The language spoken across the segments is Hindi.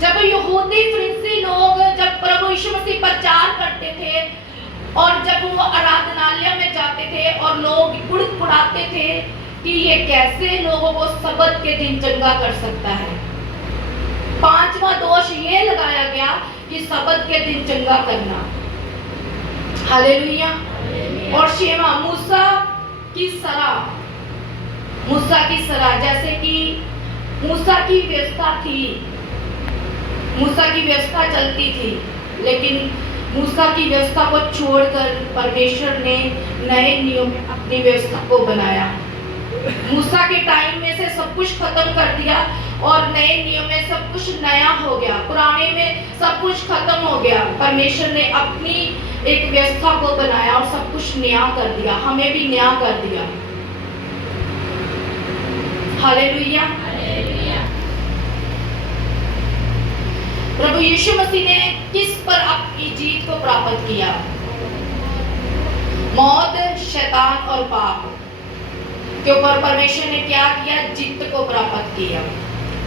जब यहूदी फरीसी लोग जब प्रभु यीशु मसीह प्रचार करते थे और जब वो आराधनालय में जाते थे और लोग गुड़गुड़ाते थे कि ये कैसे लोगों को सब्त के दिन चंगा कर सकता है। पांचवा दोष ये लगाया गया कि सब्त के दिन चंगा करना। हालेलुया। और छेवां मूसा की सराह, जैसे कि मूसा की व्यवस्था थी, मूसा की व्यवस्था चलती थी, लेकिन मूसा की व्यवस्था को छोड़कर परमेश्वर ने नए नियम में अपनी व्यवस्था को बनाया। मूसा के टाइम में से सब कुछ खत्म कर दिया और नए नियम में सब कुछ नया हो गया, पुराने में सब कुछ खत्म हो गया। परमेश्वर ने अपनी एक व्यवस्था को बनाया और सब कुछ नया कर दिया, हमें भी नया कर दिया। हालेलुया। प्रभु यीशु मसीह ने किस पर अपनी जीत को प्राप्त किया? मौत, शैतान और पाप के ऊपर परमेश्वर ने क्या किया? जीत को प्राप्त किया।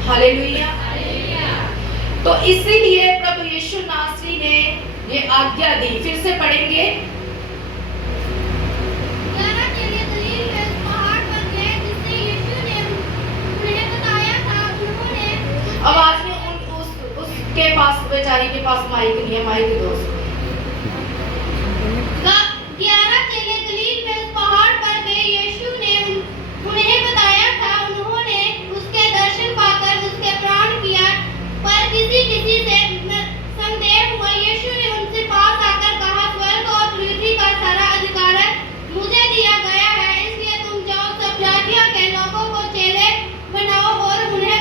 हालेलुया। तो इसीलिए प्रभु यीशु नासरी ने ये आज्ञा दी। फिर से पढ़ेंगे। आवाज में उसके पास, बेचारी के पास माइक नहीं है, माइक दो। 11 चेले गलील में उस पहाड़ पर गए। यीशु ने उन्हें बताया था, उन्होंने उसके दर्शन पाकर उसके प्राण किया। पर किसी से संदेह हुआ। यीशु ने उनसे पास आकर कहा, स्वर्ग और पृथ्वी का सारा अधिकार मुझे दिया गया है, इसलिए तुम जाओ, सब जातियों के लोगों को चेले बनाओ और उन्हें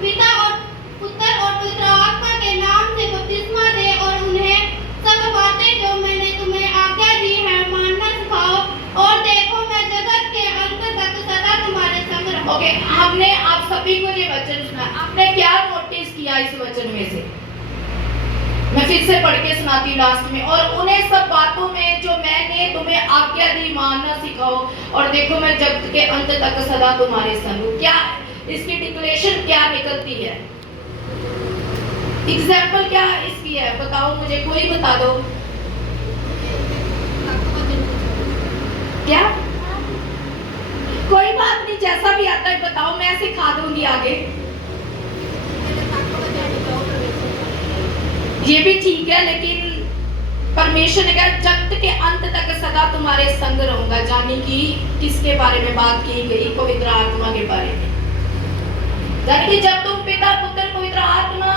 पिता और पुत्र और पवित्र आत्मा के नाम से बपतिस्मा दे और उन्हें सब बातें जो मैंने तुम्हें आज्ञा दी है मानना सिखाओ। और देखो, मैं जगत के अंत तक सदा तुम्हारे संग रहूंगा। ओके, हमने आप सभी को ये वचन सुना। आपने क्या नोटिस किया इस वचन में से? मैं फिर से पढ़ के सुनाती हूँ लास्ट में। और उन्हें सब बातों में जो मैंने तुम्हें आज्ञा दी मानना सिखाओ, और देखो मैं जगत के अंत तक सदा तुम्हारे संग हूँ। क्या इसकी डिक्लेरेशन क्या निकलती है? एग्जाम्पल क्या इसकी है? बताओ मुझे, कोई बता दो। क्या? कोई बात नहीं, जैसा भी आता है बताओ, मैं सिखा दूंगी आगे। ये भी ठीक है, लेकिन परमेश्वर ने कहा जगत के अंत तक सदा तुम्हारे संग रहूंगा। जानी कि किसके बारे में बात की गई? पवित्र आत्मा के बारे में। यानी कि जब तुम पिता, पुत्र, पवित्र आत्मा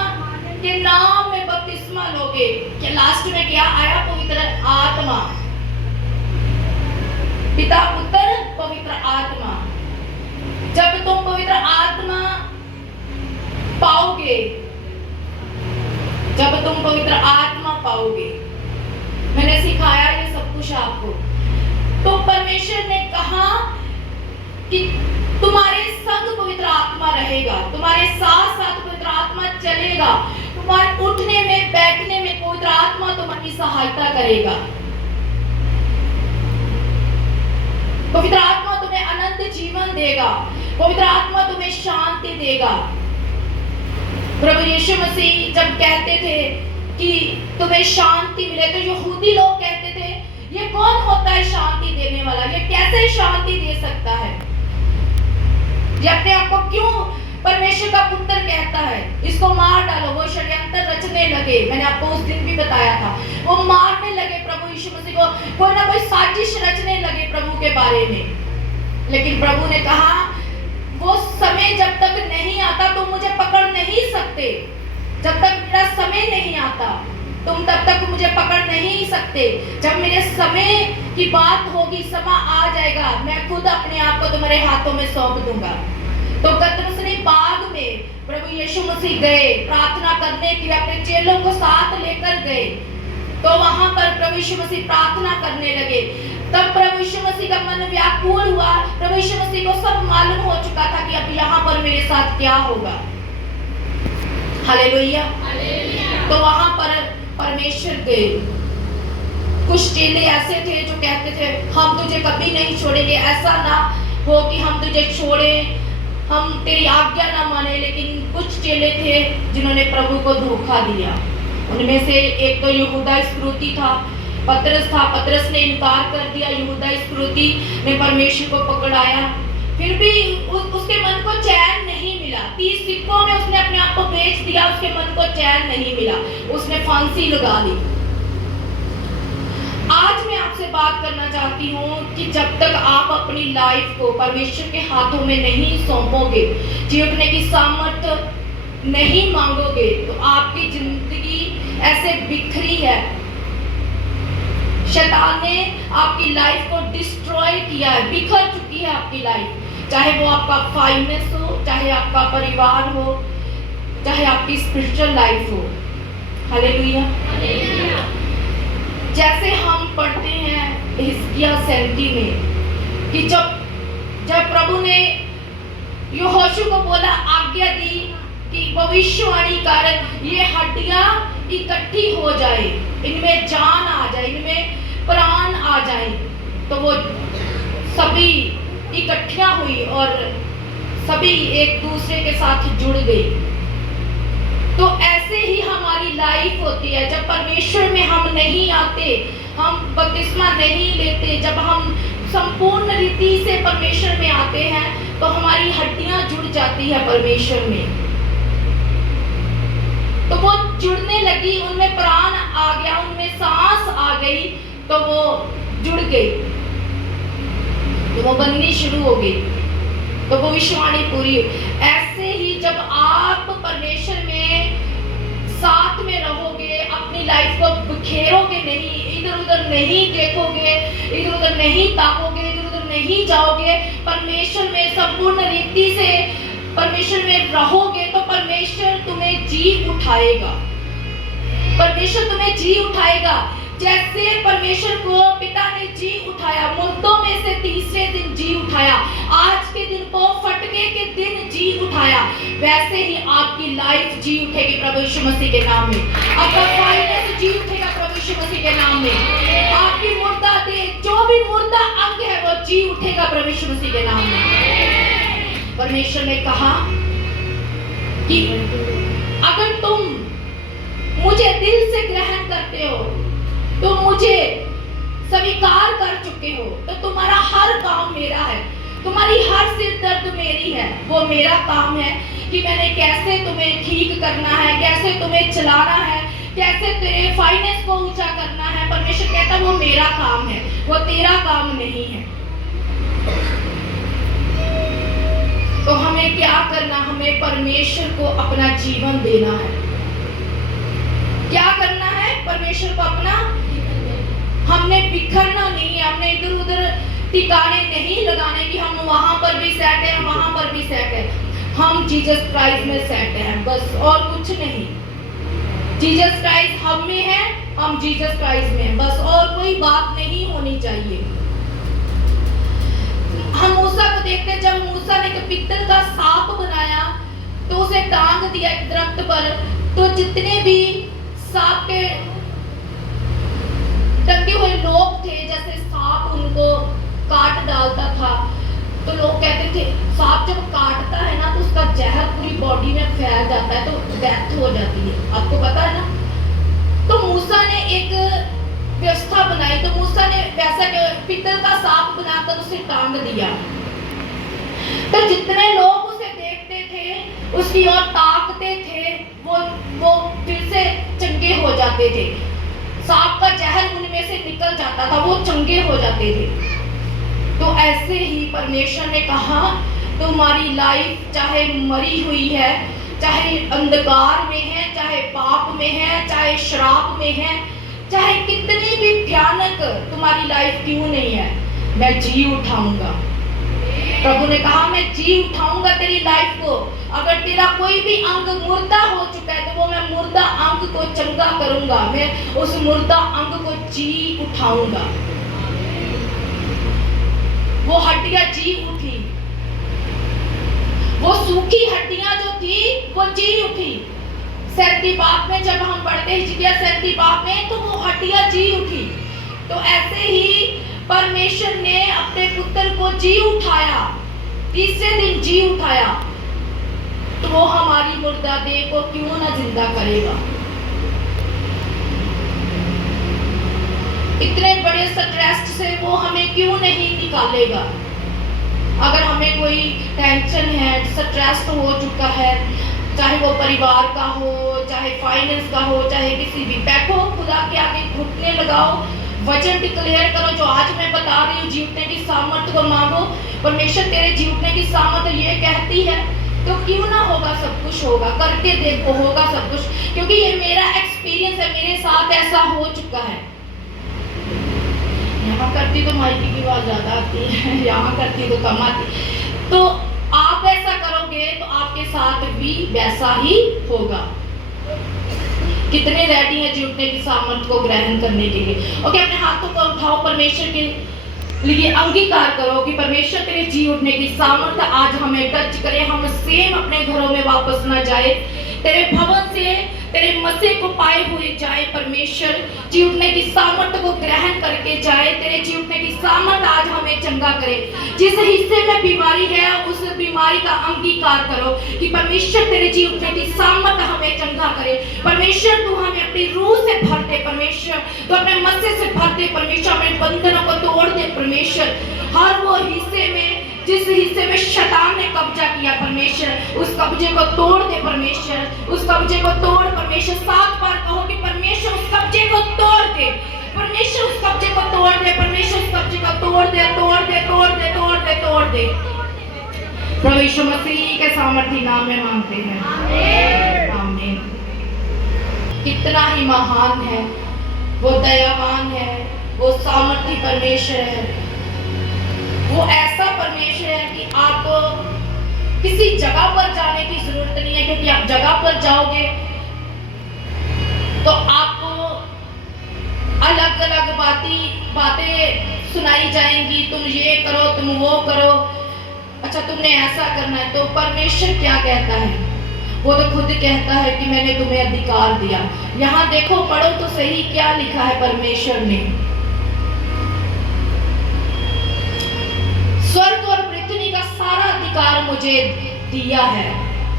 के नाम में बपतिस्मा लोगे, कि लास्ट में क्या आया? पवित्र आत्मा। पिता, पुत्र, पवित्र आत्मा। जब तुम पवित्र आत्मा पाओगे, जब तुम पवित्र आत्मा पाओगे, मैंने सिखाया ये सब कुछ आपको, तो परमेश्वर ने कहा कि तुम्हारे संग पवित्र आत्मा रहेगा, तुम्हारे साथ साथ पवित्र आत्मा चलेगा, तुम्हारे उठने में बैठने में पवित्र आत्मा तुम्हारी सहायता करेगा। पवित्र आत्मा तुम्हें अनंत जीवन देगा, पवित्र आत्मा तुम्हें शांति देगा। प्रभु यीशु मसीह जब कहते थे कि तुम्हें शांति मिले, तो यहूदी लोग कहते थे ये कौन होता है शांति देने वाला? ये कैसे शांति दे सकता है? ये अपने आप को क्यों परमेश्वर का पुत्र कहता है? इसको मार डालो। वो षड्यंत्र रचने लगे, मैंने आपको उस दिन भी बताया था। वो मारने लगे प्रभु यीशु मसीह को, कोई ना कोई साजिश रचने लगे प्रभु के बारे में। लेकिन प्रभु ने कहा वो समय जब तक नहीं आता तुम मुझे पकड़ नहीं सकते। जब तक मेरा समय नहीं आता तुम तब तक मुझे पकड़ नहीं सकते। जब मेरे समय की बात होगी, समय आ जाएगा, मैं खुद अपने आप को तुम्हारे हाथों में सौंप दूंगा। तो गतसमनी बाग में प्रभु यीशु मसीह गए प्रार्थना करने के लिए, अपने चेलों को साथ लेकर गए। तो वहां पर प्रभु यीशु मसीह प्रार्थना करने लगे। तब प्रभु यीशु मसीह का मन व्याकुल हुआ। प्रभु यीशु मसीह को सब मालूम हो चुका था कि अब यहाँ पर मेरे साथ क्या होगा। हालेलुया। तो वहां पर परमेश्वर गए। कुछ चेले ऐसे थे जो कहते थे हम तुझे कभी नहीं छोड़ेंगे, ऐसा ना हो कि हम तुझे छोड़े, हम तेरी आज्ञा ना माने। लेकिन कुछ चेले थे जिन्होंने प्रभु को धोखा दिया। उनमें से एक तो यहूदा इस्करियोती था, पतरस था। पतरस ने इनकार कर दिया, यहूदा इस्करियोती ने परमेश्वर को पकड़ाया। फिर भी उसके मन को चैन नहीं मिला। 30 सिक्कों में उसने अपने आप को बेच दिया, उसके मन को चैन नहीं मिला, उसने फांसी लगा ली। आज मैं आपसे बात करना चाहती हूँ कि जब तक आप अपनी लाइफ को परमेश्वर के हाथों में नहीं सौंपोगे, जी उठने की सामर्थ नहीं मांगोगे, तो आपकी जिंदगी ऐसे बिखरी है। शैतान ने आपकी लाइफ को डिस्ट्रॉय किया है, बिखर चुकी है आपकी लाइफ। चाहे वो आपका फाइनेंस हो, चाहे आपका परिवार हो, चाहे आपकी स्पिरिचुअल लाइफ हो। हालेलुया। जैसे हम पढ़ते हैं हिजकिय्याह 37 में कि जब प्रभु ने यहोशू को बोला, आज्ञा दी कि भविष्यवाणी कर, ये हड्डियां इकट्ठी हो जाए, इनमें जान आ जाए, इनमें प्राण आ जाए, तो वो सभी इकट्ठियां हुई और सभी एक दूसरे के साथ जुड़ गई। तो ऐसे ही हमारी लाइफ होती है। जब परमेश्वर में हम नहीं आते, हम बपतिस्मा नहीं लेते, जब हम संपूर्ण रीति से परमेश्वर में आते हैं, तो हमारी हड्डियां जुड़ जाती है परमेश्वर में। तो वो जुड़ने लगी, उनमें प्राण आ गया, उनमें सांस आ गई, तो वो जुड़ गई, तो वो बननी शुरू हो गई, तो वो भविष्यवाणी पूरी। ऐसे ही जब आप परमेश्वर में साथ में रहोगे, अपनी लाइफ को बिखेरोगे नहीं, इधर उधर नहीं देखोगे, इधर उधर नहीं ताकोगे, इधर उधर नहीं जाओगे, परमेश्वर में संपूर्ण रीति से परमेश्वर में रहोगे, तो परमेश्वर तुम्हें जी उठाएगा। परमेश्वर तुम्हें जी उठाएगा। जैसे परमेश्वर को पिता ने जी उठाया, मुर्दों में से तीसरे दिन जी उठाया, आज के दिन को फटके के दिन जी उठाया, वैसे ही आपकी लाइफ जी उठेगी प्रभु यीशु मसीह के नाम में। आपका फाइनेंस जी उठेगा प्रभु यीशु मसीह के नाम में। आपकी मुर्दा देह, जो भी मुर्दा अंग है, वो जी उठेगा प्रभु यीशु मसीह के नाम में। परमेश्वर ने कहा कि अगर तुम मुझे दिल से ग्रहण करते हो, तो मुझे स्वीकार कर चुके हो, तो तुम्हारा हर काम मेरा है, तुम्हारी हर सिर दर्द मेरी है। वो मेरा काम है कि मैंने कैसे तुम्हें ठीक करना है, कैसे तुम्हें चलाना है, कैसे तेरे फाइनेंस को ऊंचा करना है। परमेश्वर कहता है वो मेरा काम है, वो तेरा काम नहीं है। तो हमें क्या करना? हमें परमेश्वर को अपना जीवन देना है। क्या करना है? परमेश्वर को अपना, हमने बिखरना नहीं है, हमने इधर उधर ठिकाने नहीं लगाने कि हम वहां पर भी सेट है, वहां पर भी सेट है। हम जीसस क्राइस्ट में सेट है, बस, और कुछ नहीं। जीसस क्राइस्ट हम में है, हम जीसस क्राइस्ट में हैं, बस, और कोई बात नहीं होनी चाहिए। हम मूसा को देखते हैं, जब मूसा ने पीतल का सांप बनाया तो उसे टांग दिया एक दरख्त पर, तो जितने भी सांप के टंगे हुए लोग थे, जैसे सांप उनको काट डालता था, तो लोग कहते थे सांप जब काटता है ना, तो उसका जहर पूरी बॉडी में फैल जाता है, तो डेथ हो जाती है। आपको पता है ना? तो मूसा ने एक व्यवस्था बनाई, तो मूसा ने वैसा पीतल का सांप बनाकर उसे टांग दिया। तो जितने लोग उसे देखते थे, उसकी ओर ताकते थे, वो फिर से चंगे हो जाते थे। सांप का जहर उनमें से निकल जाता था, वो चंगे हो जाते थे। तो ऐसे ही परमेश्वर ने कहा, तुम्हारी लाइफ चाहे मरी हुई है, चाहे अंधकार में है, चाहे पाप में है, चाहे श्राप में है, चाहे कितनी भी भयानक तुम्हारी लाइफ क्यों नहीं है, मैं जी उठाऊंगा। प्रभु ने कहा मैं जी उठाऊंगा तेरी लाइफ को। अगर तेरा कोई भी अंग मुर्दा हो चुका है, तो वो मैं मुर्दा अंग को चंगा करूंगा, मैं उस मुर्दा अंग को जी उठाऊंगा। वो हड्डियां जी उठी, वो सूखी हड्डियां जो थी वो जी उठी। 37 पाप में जब हम पढ़ते हैं हिजकिय्याह 37 पाप में, तो वो हड्डियां जी उठी। तो ऐसे ही परमेश्वर ने अपने पुत्र को जी उठाया, तीसरे दिन जी उठाया। तो वो हमारी मुर्दा देह को क्यों ना जिंदा करेगा। इतने बड़े स्ट्रेस से वो हमें क्यों नहीं निकालेगा। अगर हमें कोई टेंशन है, स्ट्रेस हो चुका है, चाहे वो परिवार का हो, चाहे फाइनेंस का हो, चाहे किसी भी, बैठो खुदा के आगे घुटने लगाओ, वचन डिक्लेयर करो जो आज मैं बता रही हूँ। जीवने की सामर्थ को मांगो। परमेश्वर तेरे जीवने की सामर्थ ये कहती है तो क्यों ना होगा, सब कुछ होगा, करके देखो, होगा सब कुछ, क्योंकि ये मेरा एक्सपीरियंस है, मेरे साथ ऐसा हो चुका है। यहाँ करती तो माइकी की आवाज ज्यादा आती है, यहाँ करती तो कम आती। तो आप ऐसा करोगे तो आपके साथ भी वैसा ही होगा। कितने रेडी हैं जीवने की सामर्थ को ग्रहण करने के लिए? ओके, अपने हाथों को उठाओ, परमेश्वर के लिए अंगीकार करो कि परमेश्वर तेरे जी उठने की सामर्थ आज हमें टच करे, हम सेम अपने घरों में वापस ना जाए, तेरे भवन से तेरे मसीह को पाए हुए जाए। परमेश्वर जी उठने की सामर्थ को ग्रहण करके जाए। तेरे जी उठने की सामर्थ आज हमें चंगा करे। जिस हिस्से में बीमारी है उस बीमारी का अंगीकार करो कि परमेश्वर तेरे जी उठने की सामर्थ हमें चंगा करे। परमेश्वर तू हमें अपनी रूह से भर दे, परमेश्वर तू अपने मसीह से भर दे, परमेश्वर अपने बंधनों को तोड़ दे। परमेश्वर हर वो हिस्से में जिस हिस्से में शैतान ने कब्जा किया, परमेश्वर उस कब्जे को तोड़ दे, परमेश्वर उस कब्जे को तोड़। परमेश्वर 7 बार कहो कि परमेश्वर उस कब्जे को तोड़ दे, परमेश्वर उस कब्जे को तोड़ दे, परमेश्वर उस कब्जे को तोड़ दे, तोड़ दे, तोड़ दे, तोड़ दे, तोड़ दे। प्रभु यीशु मसीह के सामर्थी नाम में मांगते हैं, आमीन। कितना ही महान है वो, दयावान है वो, सामर्थी परमेश्वर है। वो ऐसा परमेश्वर है कि आपको किसी जगह पर जाने की जरूरत नहीं है, क्योंकि आप जगह पर जाओगे तो आपको अलग अलग बातें सुनाई जाएंगी। तुम ये करो, तुम वो करो, अच्छा तुमने ऐसा करना है। तो परमेश्वर क्या कहता है? वो तो खुद कहता है कि मैंने तुम्हें अधिकार दिया। यहाँ देखो, पढ़ो तो सही क्या लिखा है परमेश्वर ने। स्वर्ग और पृथ्वी का सारा अधिकार मुझे दिया है,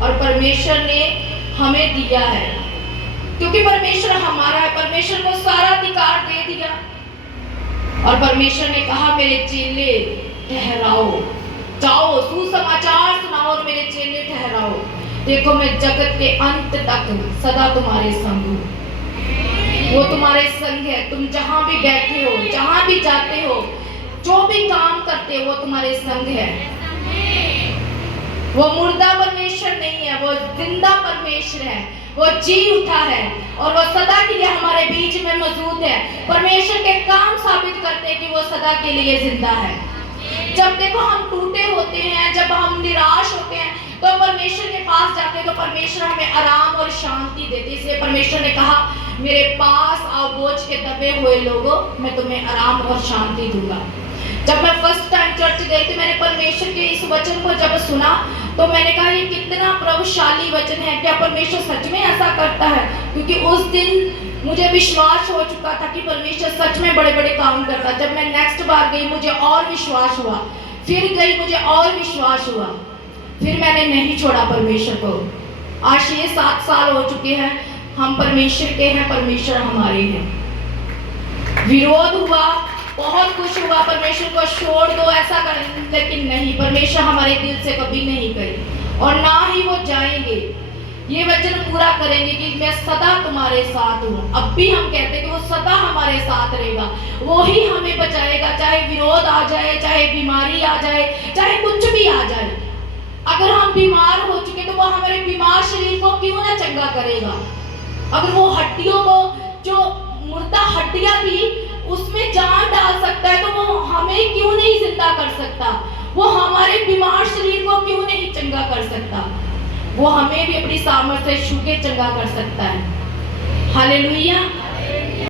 और परमेश्वर ने हमें दिया है, क्योंकि परमेश्वर हमारा है। परमेश्वर को सारा अधिकार दे दिया, और परमेश्वर ने कहा मेरे चेले ठहराओ, जाओ सुसमाचार सुनाओ और मेरे चेले ठहराओ। देखो मैं जगत के अंत तक सदा तुम्हारे संग हूँ। वो तुम्हारे संग है, तुम जहां भी बैठे हो, जहां भी जाते हो, जो भी काम करते हो, वो तुम्हारे संग है। वो मुर्दा परमेश्वर नहीं है, वो जिंदा परमेश्वर है। वो जी उठा है और वो सदा के लिए हमारे बीच में मौजूद है। परमेश्वर के काम साबित करते हैं कि वो सदा के लिए जिंदा है। जब देखो हम टूटे होते हैं, जब हम निराश होते हैं, तो परमेश्वर के पास जाते हैं, तो परमेश्वर हमें आराम और शांति देते। इसलिए परमेश्वर ने कहा मेरे पास आओ बोझ के दबे हुए लोगों, मैं तुम्हें आराम और शांति दूंगा। जब मैं फर्स्ट टाइम चर्च गई थी, मैंने परमेश्वर के इस वचन को जब सुना तो मैंने कहा ये कितना प्रभावशाली वचन है। क्या परमेश्वर सच में ऐसा करता है? क्योंकि उस दिन मुझे विश्वास हो चुका था कि परमेश्वर सच में बड़े बड़े काम करता। जब मैं नेक्स्ट बार गई मुझे और विश्वास हुआ, फिर गई मुझे और विश्वास हुआ, फिर मैंने नहीं छोड़ा परमेश्वर को। आज ये 7 साल हो चुके हैं, हम परमेश्वर के हैं, परमेश्वर हमारे हैं। विरोध हुआ, बहुत कुछ हुआ, परमेश्वर को छोड़ दो ऐसा कर, लेकिन नहीं, परमेश्वर हमारे दिल से कभी नहीं गए और ना ही वो जाएंगे। ये वचन पूरा करेंगे कि मैं सदा तुम्हारे साथ हूँ। अब भी हम कहते हैं कि वो सदा हमारे साथ रहेगा, वो ही हमें बचाएगा, चाहे विरोध आ जाए, चाहे बीमारी आ जाए, चाहे कुछ भी आ जाए। अगर हम बीमार हो चुके तो वो हमारे बीमार शरीर को क्यों ना चंगा करेगा? अगर वो हड्डियों को, जो मुर्दा हड्डियां थी, उसमें जान डाल सकता है, तो वो हमें क्यों नहीं जिंदा कर सकता? वो हमारे बीमार शरीर को क्यों नहीं चंगा कर सकता? वो हमें भी अपनी सामर्थ्य से छू के चंगा कर सकता है। हालेलुया।